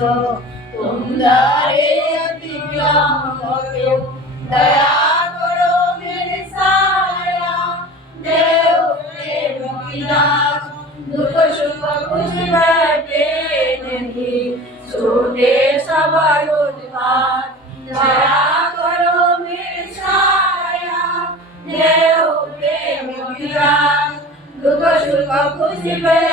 তোমারে অতিক্রম করো। দয়া করো মেরে সারা দেও রে রবীন্দ্রনাথ দুঃখ সুখ খুশি বাটে নেহি ছোটে সবার উদ্ভাত দয়া করো মেরে সারা দেও রে রবীন্দ্রনাথ দুঃখ সুখ খুশি বাটে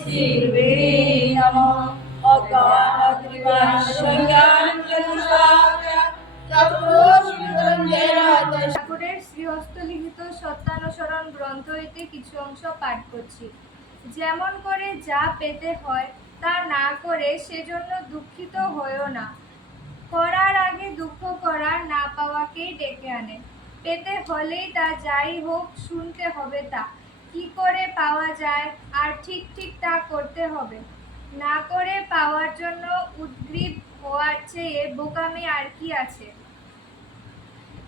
শ্রী গুরুবে নমঃ অজ্ঞানত্রিবাস্যং জ্ঞাनं চতুষ্পাদা চতুর্দশিতং যেন তস্मै ঠাকুরের শ্রীহস্ত লিখিত সত্যানুসরণ গ্রন্থ হইতে কিছু অংশ পাঠ করছি। যেমন করে যা পেতে হয় তা না করে সেজন্য দুঃখিত হয়েও না। করার আগে দুঃখ করা না পাওয়াকেই ডেকে আনে। পেতে হলেই তা যাই হোক, শুনতে হবে তা। কি করে পাওয়া যায় আর ঠিক ঠিক তা করতে হবে। না করে পাওয়ার জন্য উদ্গ্রীব হওয়ার চেয়ে বোকামি আর কি আছে?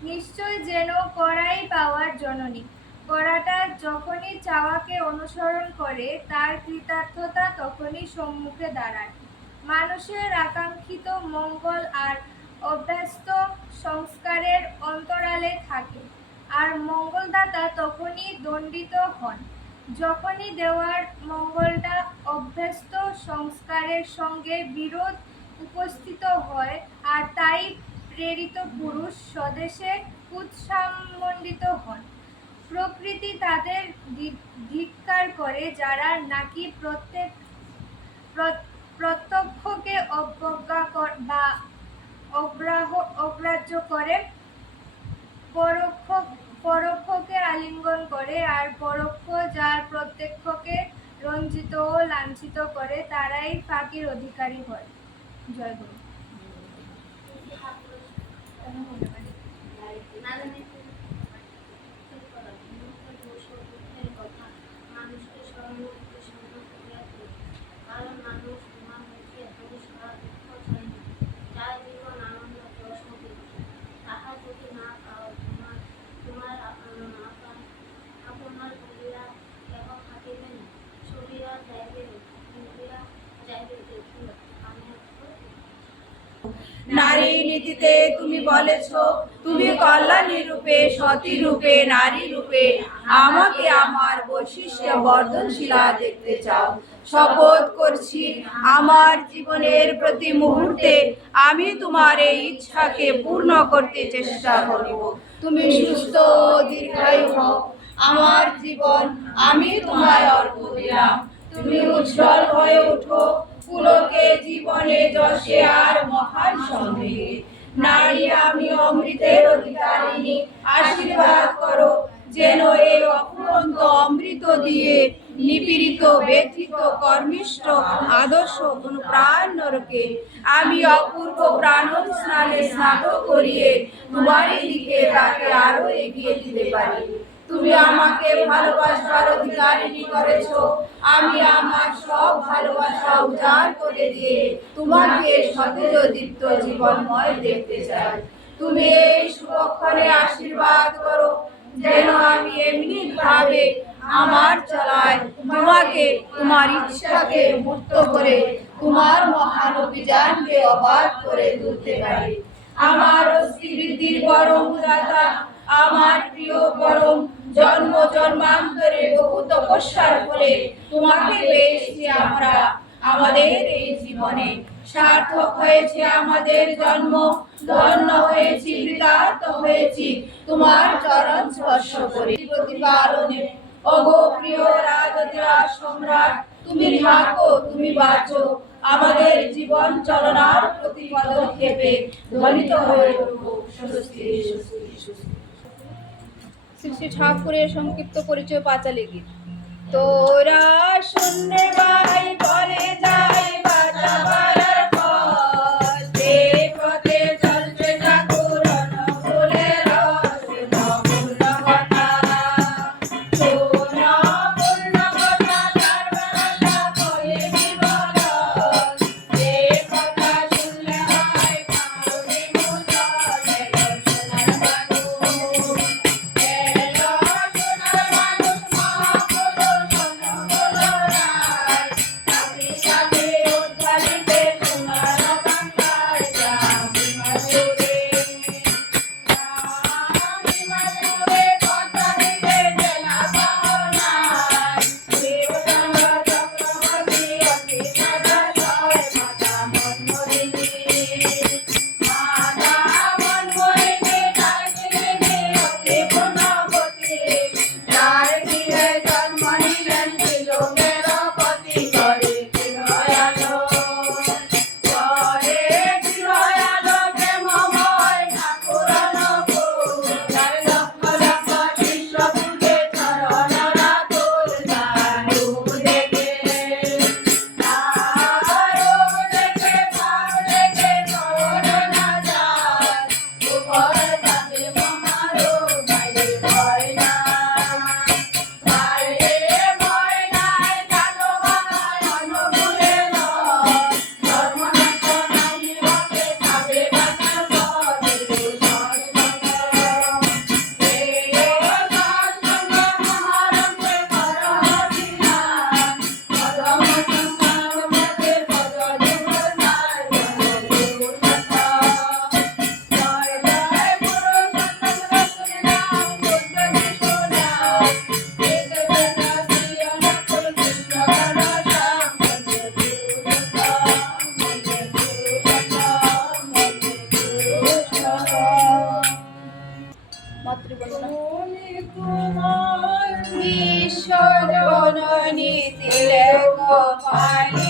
নিশ্চয় যেন করাই পাওয়ার জননী। করাটা যখনই চাওয়াকে অনুসরণ করে, তার কৃতার্থতা তখনই সম্মুখে দাঁড়ায়। মানুষের আকাঙ্ক্ষিত মঙ্গল আর অভ্যস্ত সংস্কারের অন্তরালে থাকে, আর মঙ্গলদাতা তখনই দণ্ডিত হন। যখনই দেওয়ার মঙ্গলটা অভ্যস্ত সংস্কারের সঙ্গে বিরোধ উপস্থিত হয়, আর তাই প্রেরিত পুরুষ স্বদেশে কুৎসামণ্ডিত হন। প্রকৃতি তাদের ধিক্কার করে, যারা নাকি প্রত্যেক প্রত্যক্ষকে অবজ্ঞা বা অগ্রাহ, অগ্রাহ্য করে, পরোক্ষ, পরোক্ষকে আলিঙ্গন করে, আর পরোক্ষ যার প্রত্যক্ষকে রঞ্জিত ও লাঞ্ছিত করে, তারাই ফাঁকির অধিকারী হয়। জয় গুরু। নারী নীতিতে তুমি বলেছ, তুমি কল্যাণী রূপে, সতী রূপে, নারী রূপে আমাকে আমার বৈশিষ্ট্য বর্ধনশীলা দেখতে চাও। শপথ করছি আমার জীবনের প্রতি মুহূর্তে আমি তোমার এই ইচ্ছাকে পূর্ণ করতে চেষ্টা করিব। তুমি সুস্থ ও দীর্ঘায়ু হও। আমার জীবন আমি তোমায় অর্প দিলাম। তুমি উজ্জ্বল হয়ে ওঠো পুলকে জীবনে যশে আর মহান সন্দেহে নারী, আমি অমৃতের অধিকারিণী। আশীর্বাদ করো যেন এই অফুরন্ত অমৃত দিয়ে নিপীড়িত, ব্যথিত, কর্মিষ্ঠ, আদর্শ প্রাণ নরকে। আমি অপূর্ব প্রাণ স্নানে স্নাত করিয়ে তোমারই দিকে তাকে আরও এগিয়ে দিতে পারি। তুমি আমাকে ভালোবাসবার অধিকারিণী করেছ। আমি আমার সব ভালোবাসা উজাড় করে দিয়ে তোমাকে সতেজ দীপ্ত জীবনময় দেখতে চাই। তুমি এই শুভক্ষণে আশীর্বাদ করো, যেন আমি এমনি ভাবে আমার চলায় তোমাকে, তোমার ইচ্ছাকে মুক্ত করে, তোমার মহান অভিযানকে অবাধ করে তুলতে পারি। আমার অস্থিবৃদ্ধির পরম দাতা, আমার প্রিয় পরম জন্ম জন্মান্তরে বহু তপস্যার ফলে তোমাকে পেয়েছি আমরা। আমাদের এই জীবনে সার্থক হয়েছে আমাদের জন্ম, ধন্য হয়েছি, কৃতার্থ হয়েছি। তোমার চরণ স্পর্শ করে প্রতিপালনে। অগো প্রিয় রাজরাজ সম্রাট, তুমি থাকো, তুমি বাঁচো। আমাদের জীবন চলনার প্রতি পদক্ষেপে ধ্বনিত হয়ে উঠবো স্বস্তি স্বস্তি স্বস্তি শ্রী ঠাকুরের সংক্ষিপ্ত পরিচয় পাঁচালী গীত তোরা শূন্য ভাই বলে যা Bye.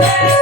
Yeah.